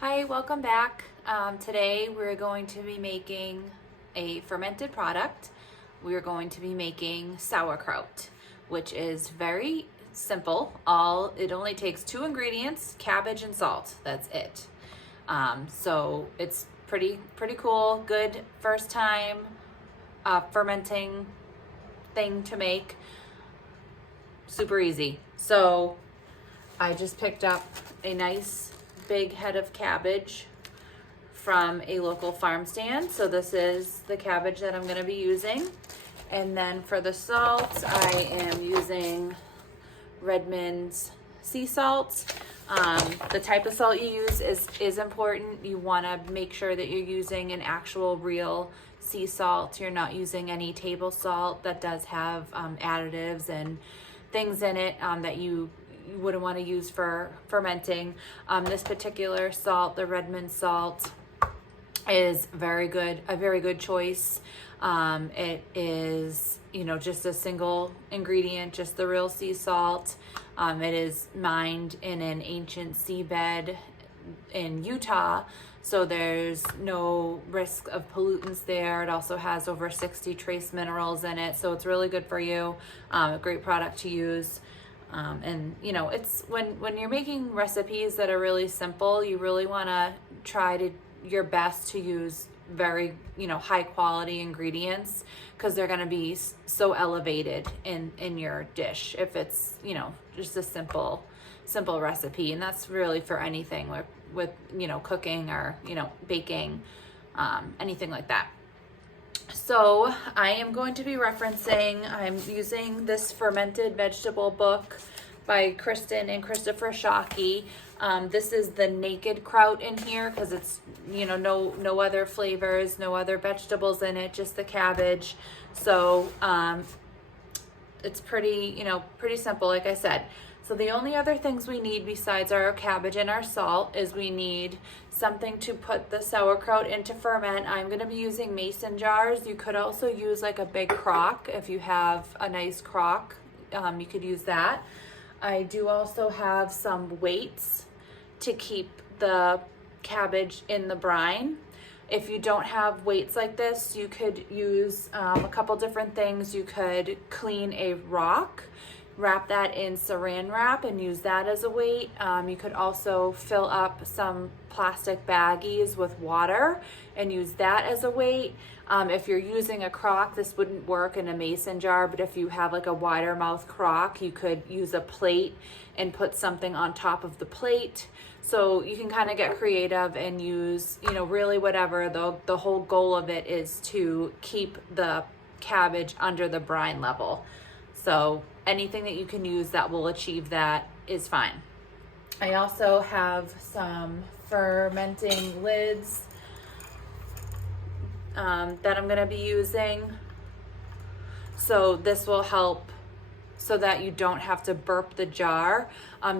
Hi, welcome back. Today we're going to be making a fermented product. We're going to be making sauerkraut, which is very simple. It only takes 2 ingredients, cabbage and salt. That's it. So it's pretty cool. Good first time fermenting thing to make. Super easy. So I just picked up a nice big head of cabbage from a local farm stand. So this is the cabbage that I'm going to be using. And then for the salt, I am using Redmond's sea salt. The type of salt you use is important. You want to make sure that you're using an actual real sea salt. You're not using any table salt that does have additives and things in it that you wouldn't want to use for fermenting. This particular salt, the Redmond salt, is a very good choice. It is, just a single ingredient, just the real sea salt. It is mined in an ancient seabed in Utah, so there's no risk of pollutants there. It also has over 60 trace minerals in it, so it's really good for you. A great product to use. And it's when you're making recipes that are really simple, you really want to try your best to use very high quality ingredients, because they're going to be so elevated in your dish if it's just a simple recipe. And that's really for anything with cooking or baking, anything like that. So I am going to be I'm using this Fermented vegetable book by Kristen and Christopher Shockey. This is the naked kraut in here because it's, no other flavors, no other vegetables in it, just the cabbage. So it's pretty simple, like I said. So the only other things we need besides our cabbage and our salt is we need something to put the sauerkraut into ferment. I'm going to be using mason jars. You could also use like a big crock. If you have a nice crock, you could use that. I do also have some weights to keep the cabbage in the brine. If you don't have weights like this, you could use a couple different things. You could clean a rock, wrap that in saran wrap and use that as a weight. You could also fill up some plastic baggies with water and use that as a weight. If you're using a crock, this wouldn't work in a mason jar, but if you have like a wider mouth crock, you could use a plate and put something on top of the plate. So you can kind of get creative and use, really whatever. The whole goal of it is to keep the cabbage under the brine level. So anything that you can use that will achieve that is fine. I also have some fermenting lids that I'm going to be using. So this will help so that you don't have to burp the jar.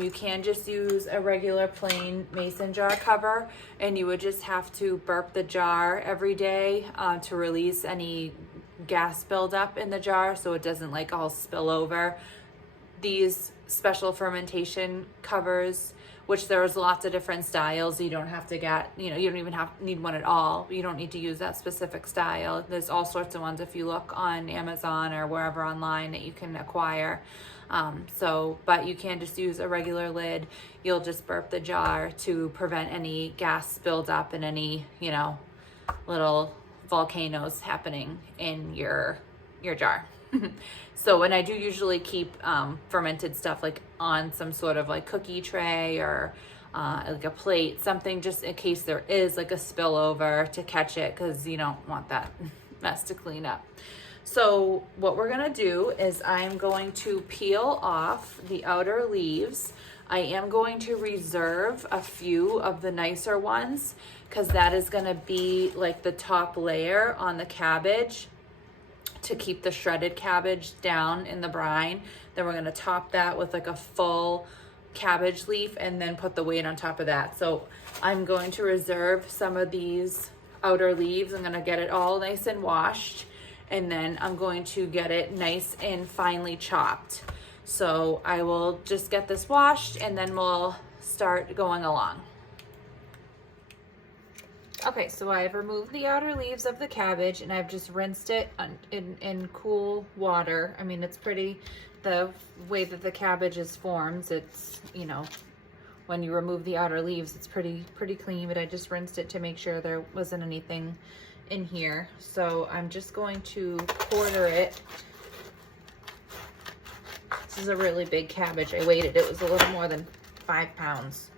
You can just use a regular plain mason jar cover, and you would just have to burp the jar every day to release any gas buildup in the jar so it doesn't like all spill over. These special fermentation covers, which there's lots of different styles, you don't have to get, you don't even need one at all. You don't need to use that specific style. There's all sorts of ones if you look on Amazon or wherever online that you can acquire. But you can just use a regular lid. You'll just burp the jar to prevent any gas buildup and any, little volcanoes happening in your jar. So, and I do usually keep fermented stuff like on some sort of like cookie tray or like a plate, something just in case there is like a spillover to catch it, because you don't want that mess to clean up. So what we're gonna do is I'm going to peel off the outer leaves. I am going to reserve a few of the nicer ones because that is gonna be like the top layer on the cabbage to keep the shredded cabbage down in the brine. Then we're gonna top that with like a full cabbage leaf and then put the weight on top of that. So I'm going to reserve some of these outer leaves. I'm gonna get it all nice and washed, and then I'm going to get it nice and finely chopped. So I will just get this washed and then we'll start going along. Okay, so I've removed the outer leaves of the cabbage and I've just rinsed it in cool water. I mean, it's pretty, the way that the cabbage is formed, it's, you know, when you remove the outer leaves, it's pretty clean, but I just rinsed it to make sure there wasn't anything in here. So I'm just going to quarter it. This is a really big cabbage. I weighed it. It was a little more than 5 pounds.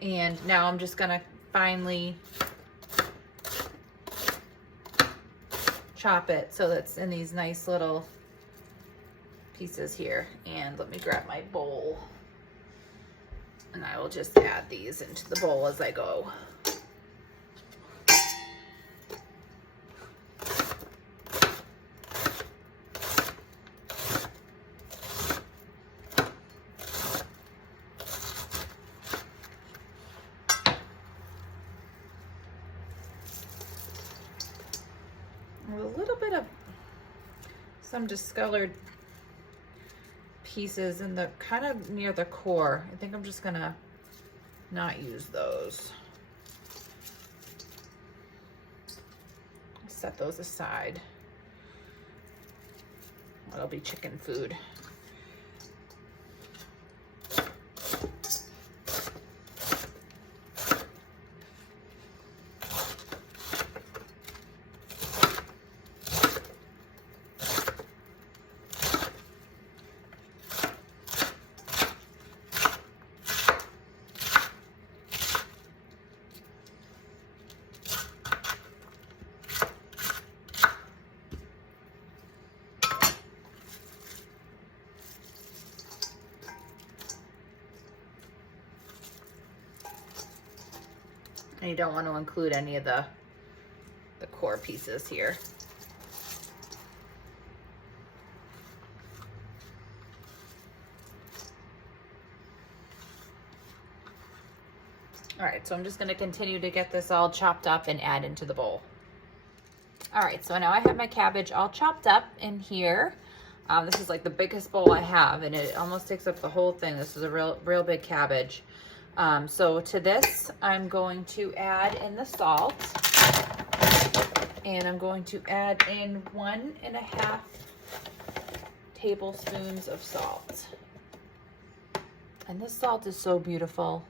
And now I'm just gonna finely chop it so that's in these nice little pieces here. And let me grab my bowl and I will just add these into the bowl as I go. A little bit of some discolored pieces in the kind of near the core. I think I'm just gonna not use those. Set those aside. That'll be chicken food. And you don't want to include any of the core pieces here. All right, so I'm just going to continue to get this all chopped up and add into the bowl. All right, so now I have my cabbage all chopped up in here. This is like the biggest bowl I have, and it almost takes up the whole thing. This is a real big cabbage. So to this, I'm going to add in the salt, and I'm going to add in 1.5 tablespoons of salt. And this salt is so beautiful.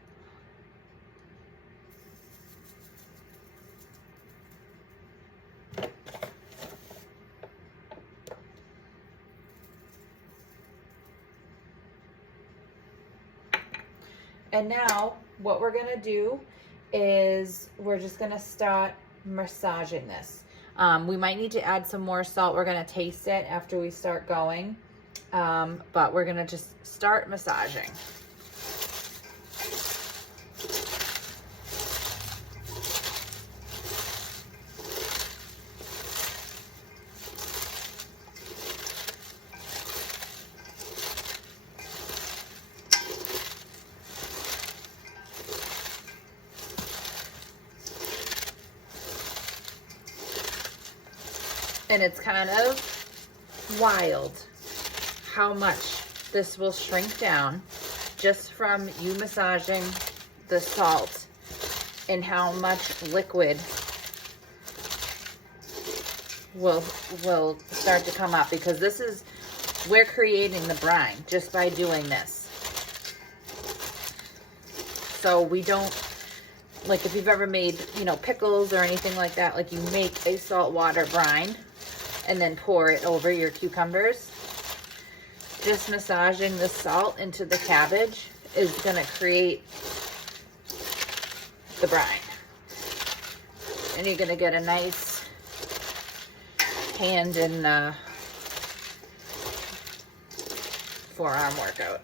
And now what we're gonna do is we're just gonna start massaging this. We might need to add some more salt. We're gonna taste it after we start going, but we're gonna just start massaging. And it's kind of wild how much this will shrink down just from you massaging the salt, and how much liquid will start to come up, because we're creating the brine just by doing this. So we don't, like if you've ever made, you know, pickles or anything like that, like you make a saltwater brine and then pour it over your cucumbers. Just massaging the salt into the cabbage is gonna create the brine. And you're gonna get a nice hand and forearm workout.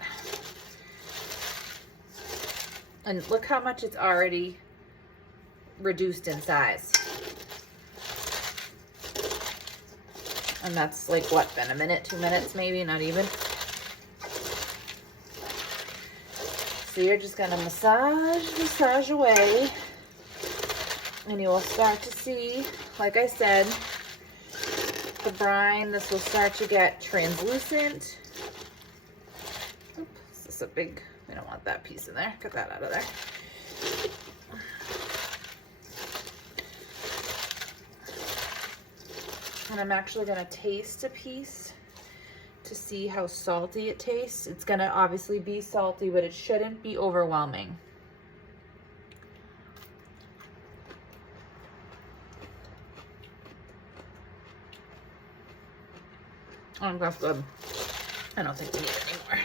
And look how much it's already reduced in size. And that's like what, been a minute, 2 minutes maybe, not even. So you're just gonna massage away, and you will start to see, like I said, the brine. This will start to get translucent. Oops, this is a big, we don't want that piece in there. Cut that out of there. And I'm actually gonna taste a piece to see how salty it tastes. It's gonna obviously be salty, but it shouldn't be overwhelming. Oh, that's good. I don't think we need any more.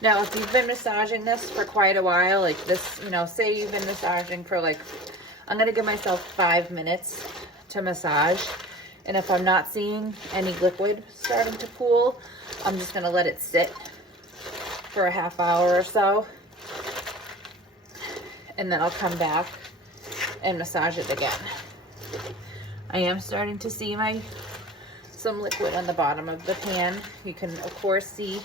Now, if you've been massaging this for quite a while, like this, you know, say you've been massaging for like, I'm gonna give myself 5 minutes to massage. And if I'm not seeing any liquid starting to pool, I'm just gonna let it sit for a half hour or so. And then I'll come back and massage it again. I am starting to see some liquid on the bottom of the pan. You can, of course, see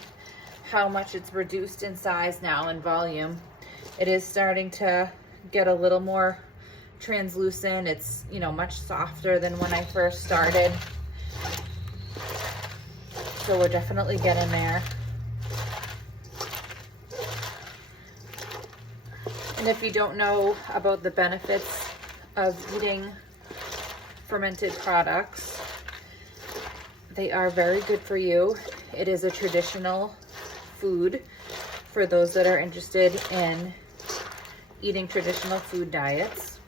how much it's reduced in size now and volume. It is starting to get a little more translucent. It's, you know, much softer than when I first started. So we're definitely getting there. And if you don't know about the benefits of eating fermented products, they are very good for you. It is a traditional food for those that are interested in eating traditional food diets.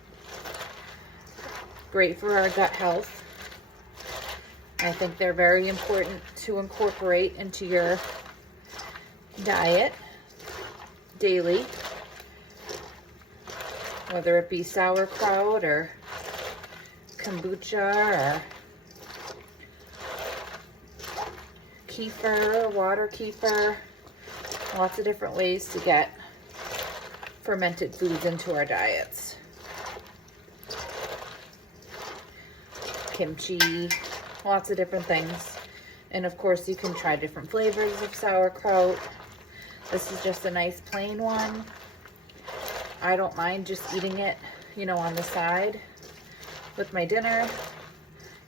Great for our gut health. I think they're very important to incorporate into your diet daily, whether it be sauerkraut or kombucha or kefir, water kefir. Lots of different ways to get fermented foods into our diets. Kimchi, lots of different things. And of course you can try different flavors of sauerkraut. This is just a nice plain one. I don't mind just eating it, you know, on the side with my dinner.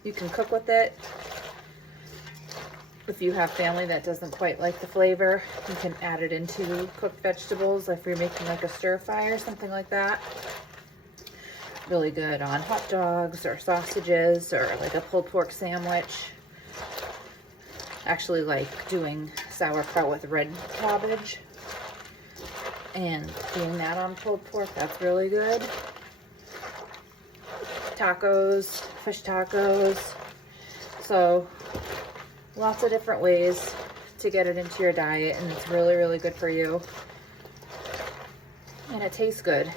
You can cook with it. If you have family that doesn't quite like the flavor, you can add it into cooked vegetables if you're making like a stir fry or something like that. Really good on hot dogs or sausages or like a pulled pork sandwich. Actually like doing sauerkraut with red cabbage and doing that on pulled pork, that's really good. Tacos, fish tacos. So lots of different ways to get it into your diet, and it's really, really good for you. And it tastes good.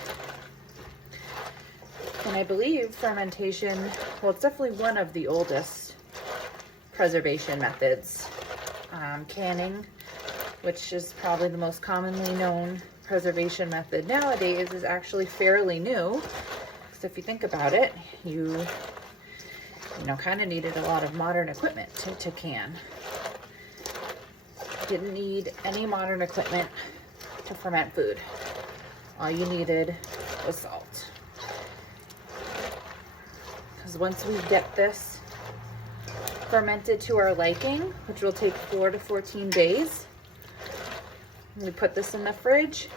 And I believe fermentation, well, it's definitely one of the oldest preservation methods. Canning, which is probably the most commonly known preservation method nowadays, is actually fairly new. Because if you think about it, you know, kind of needed a lot of modern equipment to can. Didn't need any modern equipment to ferment food. All you needed was salt. Because once we get this fermented to our liking, which will take 4 to 14 days, we put this in the fridge.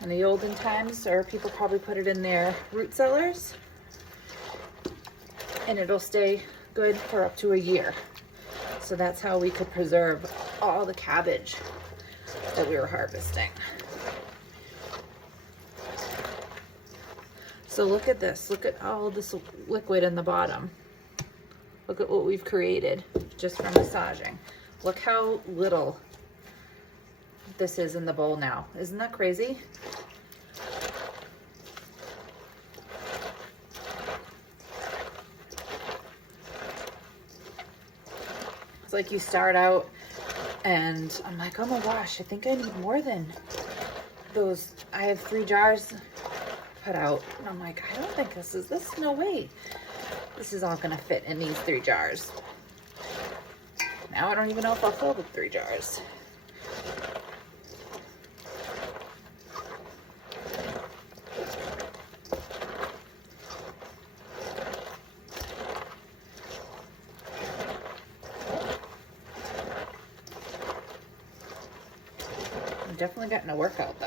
In the olden times, or people probably put it in their root cellars, and it'll stay good for up to a year. So that's how we could preserve all the cabbage that we were harvesting. So look at this. Look at all this liquid in the bottom. Look at what we've created just from massaging. Look how little this is in the bowl now. Isn't that crazy? It's like you start out and I'm like, oh my gosh, I think I need more than those. I have 3 jars put out. And I'm like, I don't think this, no way. This is all gonna fit in these 3 jars. Now I don't even know if I'll fill the 3 jars. I'm definitely getting a workout though.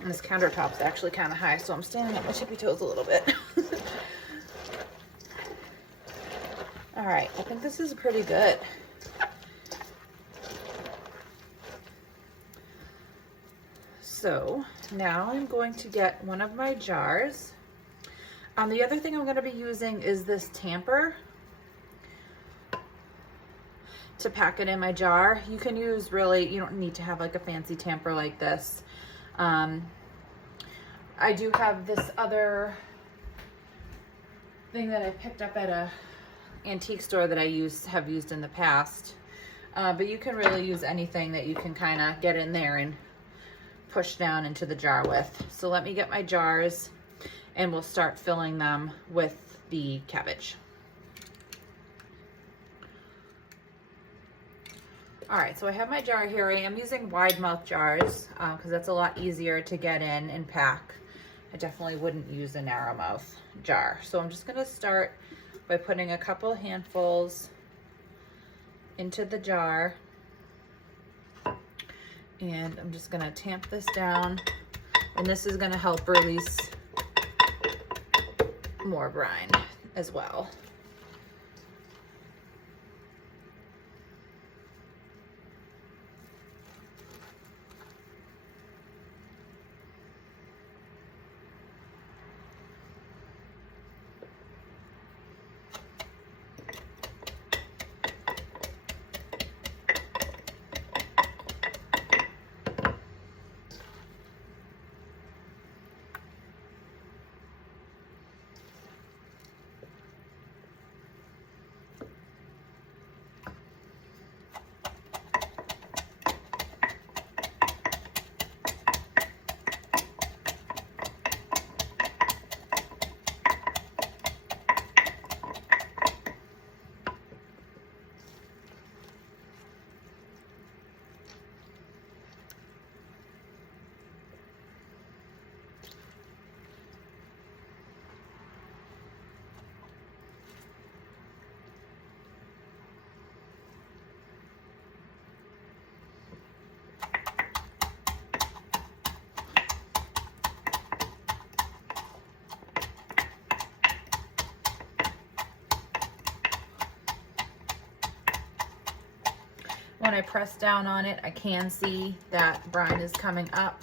And this countertop's actually kind of high, so I'm standing on my tippy toes a little bit. All right, I think this is pretty good. So now I'm going to get one of my jars. The other thing I'm going to be using is this tamper to pack it in my jar. You can use you don't need to have like a fancy tamper like this. I do have this other thing that I picked up at a antique store that I have used in the past. But you can really use anything that you can kind of get in there and push down into the jar with. So let me get my jars and we'll start filling them with the cabbage. All right, so I have my jar here. I am using wide mouth jars because that's a lot easier to get in and pack. I definitely wouldn't use a narrow mouth jar. So I'm just gonna start by putting a couple handfuls into the jar. And I'm just gonna tamp this down. And this is gonna help release more brine as well. When I press down on it, I can see that brine is coming up.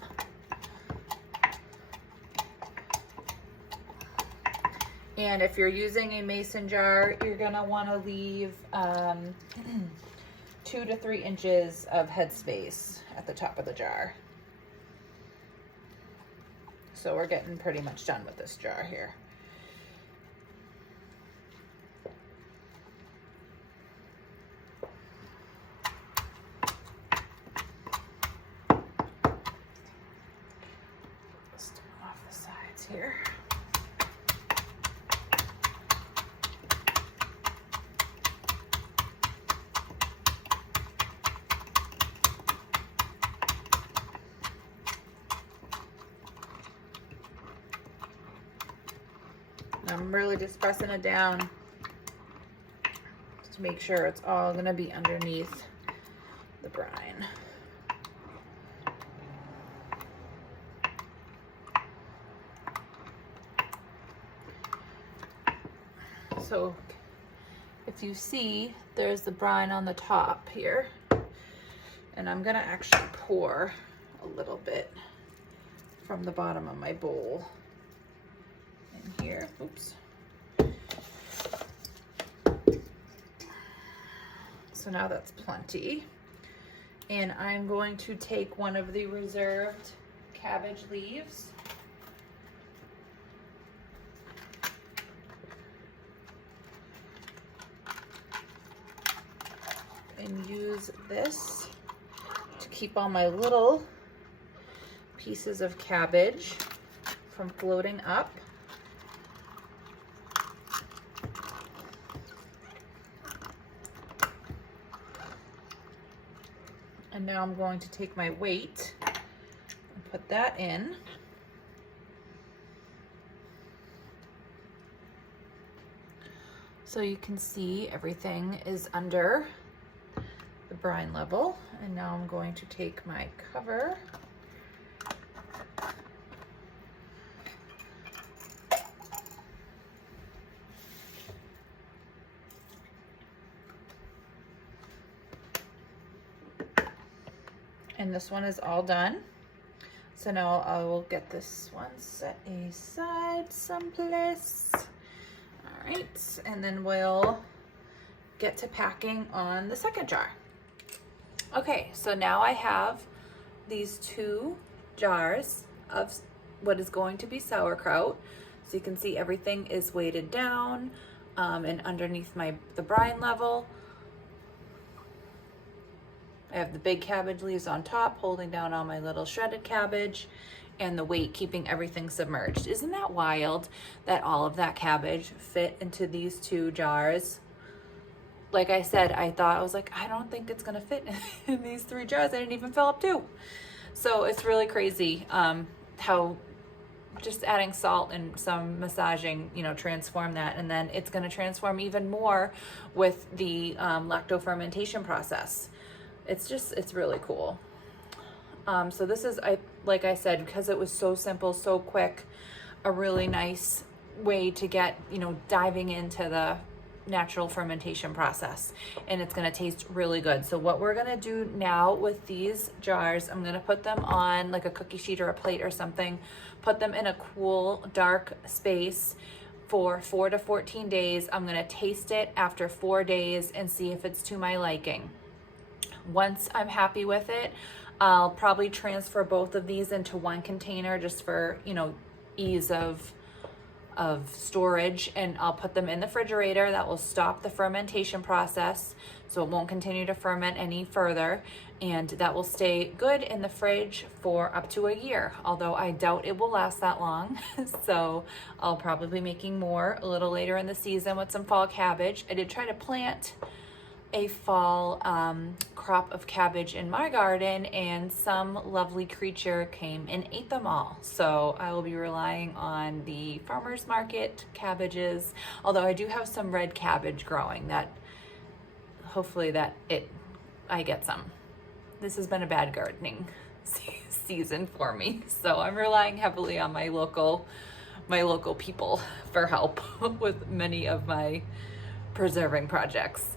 And if you're using a mason jar, you're gonna wanna leave 2 to 3 inches of headspace at the top of the jar. So we're getting pretty much done with this jar here. Here. I'm really just pressing it down to make sure it's all going to be underneath the brine. So if you see, there's the brine on the top here, and I'm gonna actually pour a little bit from the bottom of my bowl in here. Oops. So now that's plenty. And I'm going to take one of the reserved cabbage leaves and use this to keep all my little pieces of cabbage from floating up. And now I'm going to take my weight and put that in. So you can see everything is under the brine level. And now I'm going to take my cover and this one is all done. So now I will get this one set aside someplace. All right, and then we'll get to packing on the second jar. Okay, so now I have these 2 jars of what is going to be sauerkraut. So you can see everything is weighted down and underneath the brine level. I have the big cabbage leaves on top holding down all my little shredded cabbage, and the weight keeping everything submerged. Isn't that wild that all of that cabbage fit into these 2 jars? Like I said, I was I don't think it's gonna fit in these 3 jars. I didn't even fill up 2. So it's really crazy how just adding salt and some massaging, transform that. And then it's gonna transform even more with the lacto-fermentation process. It's really cool. So this is, like I said, because it was so simple, so quick, a really nice way to get, diving into the natural fermentation process, and it's going to taste really good. So what we're going to do now with these jars, I'm going to put them on like a cookie sheet or a plate or something, put them in a cool, dark space for 4 to 14 days. I'm going to taste it after 4 days and see if it's to my liking. Once I'm happy with it, I'll probably transfer both of these into one container just for, ease of storage, and I'll put them in the refrigerator. That will stop the fermentation process, so it won't continue to ferment any further, and that will stay good in the fridge for up to a year, although I doubt it will last that long. So I'll probably be making more a little later in the season with some fall cabbage. I did try to plant a fall crop of cabbage in my garden, and some lovely creature came and ate them all. So I will be relying on the farmer's market cabbages, although I do have some red cabbage growing that hopefully I get some. This has been a bad gardening season for me, so I'm relying heavily on my local people for help with many of my preserving projects.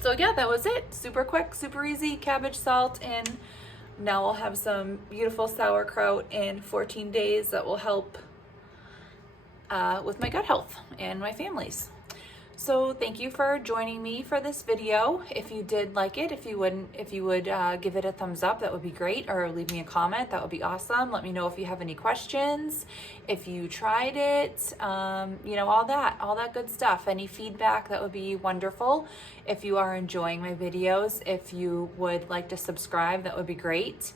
So yeah, that was it. Super quick, super easy, cabbage, salt, and now I'll have some beautiful sauerkraut in 14 days that will help with my gut health and my family's. So thank you for joining me for this video. If you did like it, if you would give it a thumbs up, that would be great, or leave me a comment. That would be awesome. Let me know if you have any questions, if you tried it, all that good stuff. Any feedback, that would be wonderful. If you are enjoying my videos, if you would like to subscribe, that would be great.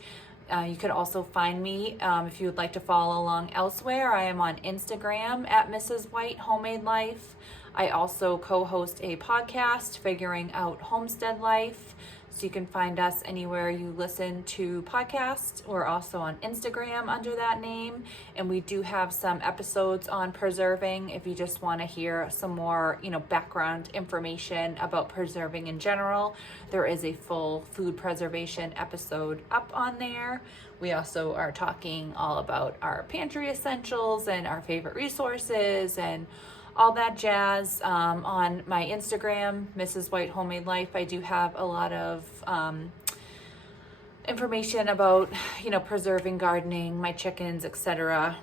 You could also find me if you would like to follow along elsewhere. I am on Instagram at Mrs. White Homemade Life. I also co-host a podcast, Figuring Out Homestead Life. So you can find us anywhere you listen to podcasts. We're also on Instagram under that name. And we do have some episodes on preserving if you just want to hear some more, background information about preserving in general. There is a full food preservation episode up on there. We also are talking all about our pantry essentials and our favorite resources and all that jazz. On my Instagram, Mrs. White Homemade Life, I do have a lot of information about, preserving, gardening, my chickens, etc.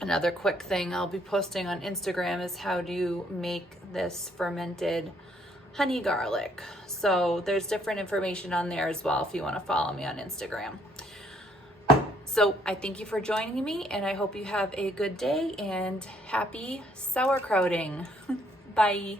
Another quick thing I'll be posting on Instagram is how to make this fermented honey garlic. So there's different information on there as well if you want to follow me on Instagram. So I thank you for joining me, and I hope you have a good day and happy sauerkrauting. Bye.